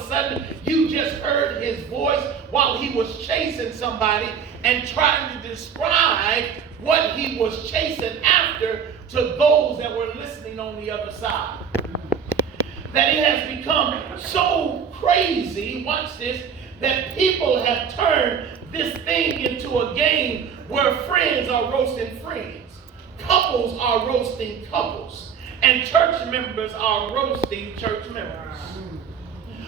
of a sudden you just heard his voice while he was chasing somebody and trying to describe what he was chasing after to those that were listening on the other side. That it has become so crazy, watch this, that people have turned this thing into a game where friends are roasting friends, couples are roasting couples, and church members are roasting church members.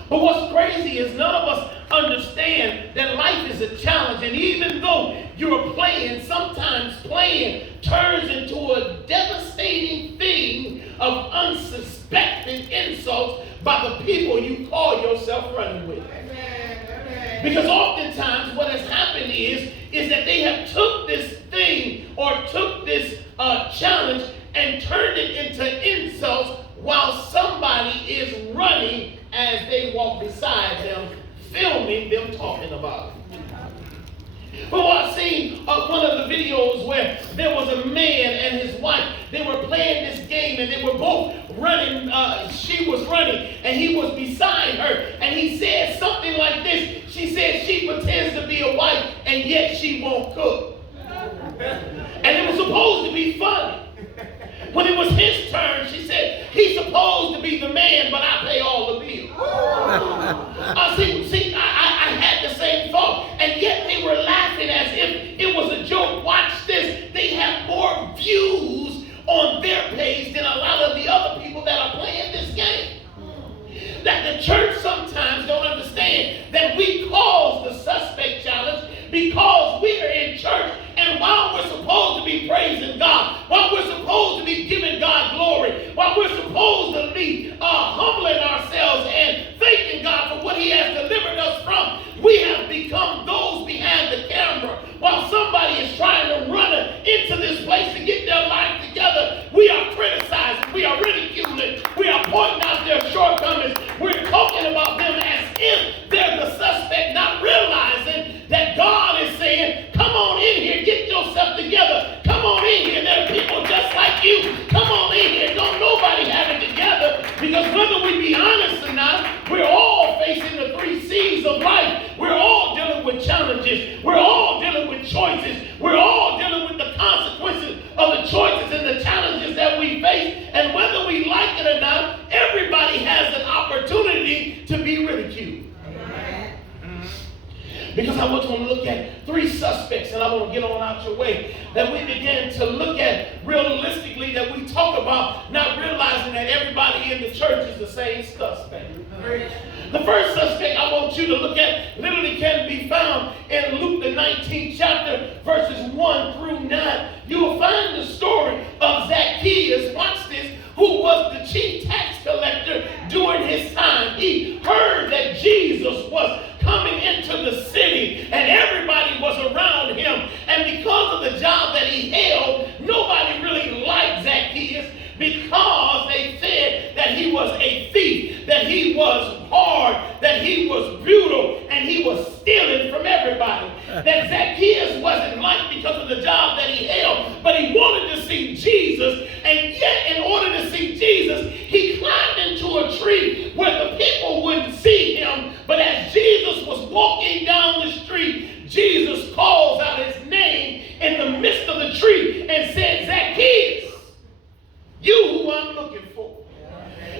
But what's crazy is none of us understand that life is a challenge, and even though you're playing, sometimes playing turns into a devastating thing of unsuspected insults by the people you call yourself running with. Because oftentimes what has happened is that they have took this thing or took this challenge and turned it into insults while somebody is running as they walk beside them, filming them talking about it. Well, I've seen one of the videos where there was a man and his wife. They were playing this game and they were both running. She was running and he was beside her. And he said something like this. She said she pretends to be a wife and yet she won't cook. And it was supposed to be funny. When it was his turn, she said, he's supposed to be the man, but I pay all the bills. I had the same thought, and yet they were laughing as if it was a joke. Watch this. They have more views on their page than a lot of the other people that are playing this game. That the church sometimes don't understand that we cause the suspect challenge because we are in church, and while we're supposed to be praising God, while we're supposed to be giving God glory, while we're supposed to be humbling ourselves and thanking God for what he has delivered us from, we have become those behind the camera. While somebody is trying to run into this place to get their life together, we are criticizing, we are ridiculing, we are pointing out their shortcomings. We're talking about them as if they're the suspect, not realizing that God is saying, come on in here, get yourself together. Come on in here, there are people just like you. Come on in here, don't nobody have it together. Because whether we be honest or not, we're all facing the 3 C's of life. We're all dealing with challenges. We're all dealing with choices. We're all dealing with the consequences of the choices and the challenges that we face. And whether we like it or not, everybody has an opportunity to be ridiculed. Because I want you to look at 3 suspects, and I want to get on out your way, that we begin to look at realistically, that we talk about not realizing that everybody in the church is the same suspect. The first suspect I want you to look at literally can be found in Luke the 19th chapter, verses 1 through 9. You will find the story of Zacchaeus, watch this, who was the chief tax collector during his time. He heard that Jesus was coming into the city and everybody was around him. And because of the job that he held, nobody really liked Zacchaeus because they said that he was a thief, that he was hard, that he was brutal, and he was stealing from everybody. That Zacchaeus wasn't liked because of the job that he held, but he wanted to see Jesus, and yet in order to see Jesus, he climbed into a tree where the people wouldn't see him, but as Jesus was walking down the street, Jesus calls out his name in the midst of the tree and said, Zacchaeus, you who I'm looking for.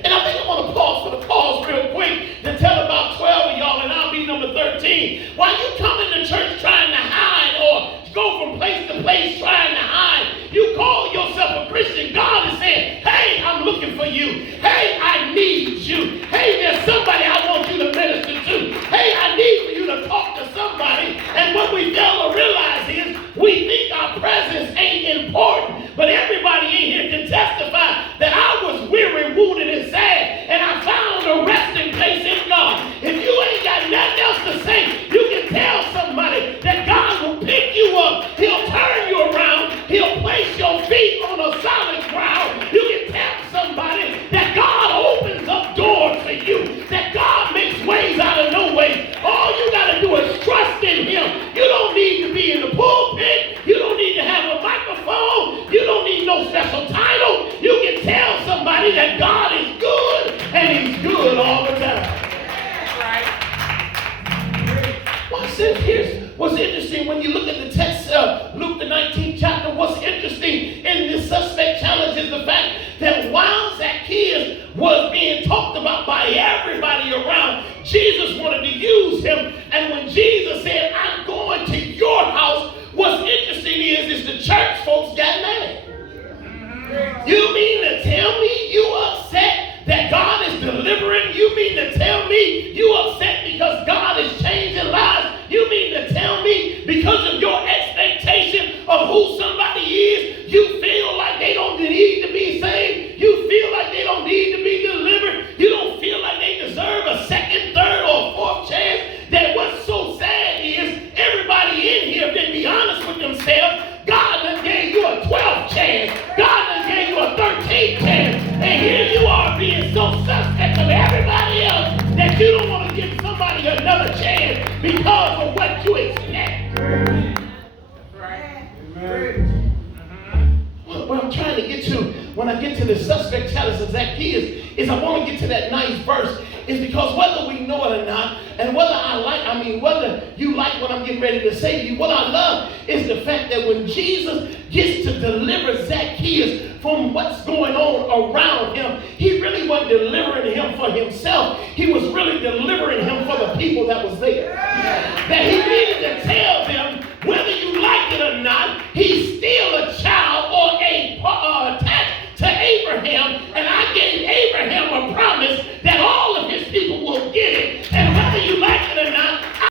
And I think I want to pause for the cause real quick to tell about 12 of y'all, and I'll be number 13. While you come into church trying to hide or go from place to place trying to hide, you call yourself a Christian. God is saying, hey, I'm looking for you. Hey, I need you. Hey, there's somebody I want you to minister to. Hey, I need for you to talk to somebody. And what we fail to realize is we think our presence ain't important, but everybody in here can testify that I was weary, wounded, and sad, and I found a resting place in God. If you ain't got nothing else to say, you can tell says, here's what's interesting when you look at the text of Luke the 19th chapter. What's interesting in this suspect challenge is the fact that while Zacchaeus was being talked about by everybody around, Jesus wanted to use him. And when Jesus said, I'm going to your house, what's interesting is the church folks got mad. You mean to tell me you upset that God is delivering? You mean to tell me you upset because God is changing lives? You mean to tell me because of your expectation of who somebody is, you feel like they don't need to be saved? You feel like they don't need to be delivered? You don't feel like they deserve a second, third, or fourth chance? That what's so sad is everybody in here, if they be honest with themselves, God done gave you a 12th chance. God done gave you a 13th chance. And here you are being so suspect of everybody else that you don't want to give somebody another chance because of what you expect. Right. What I'm trying to get to when I get to the suspect challenge of Zacchaeus is I want to get to that ninth verse. Is because whether we know it or not, and whether you like what I'm getting ready to say to you, what I love is the fact that when Jesus gets to deliver Zacchaeus from what's going on around him, he really wasn't delivering him for himself. He was really delivering him for the people that was there. That he needed to tell them, whether you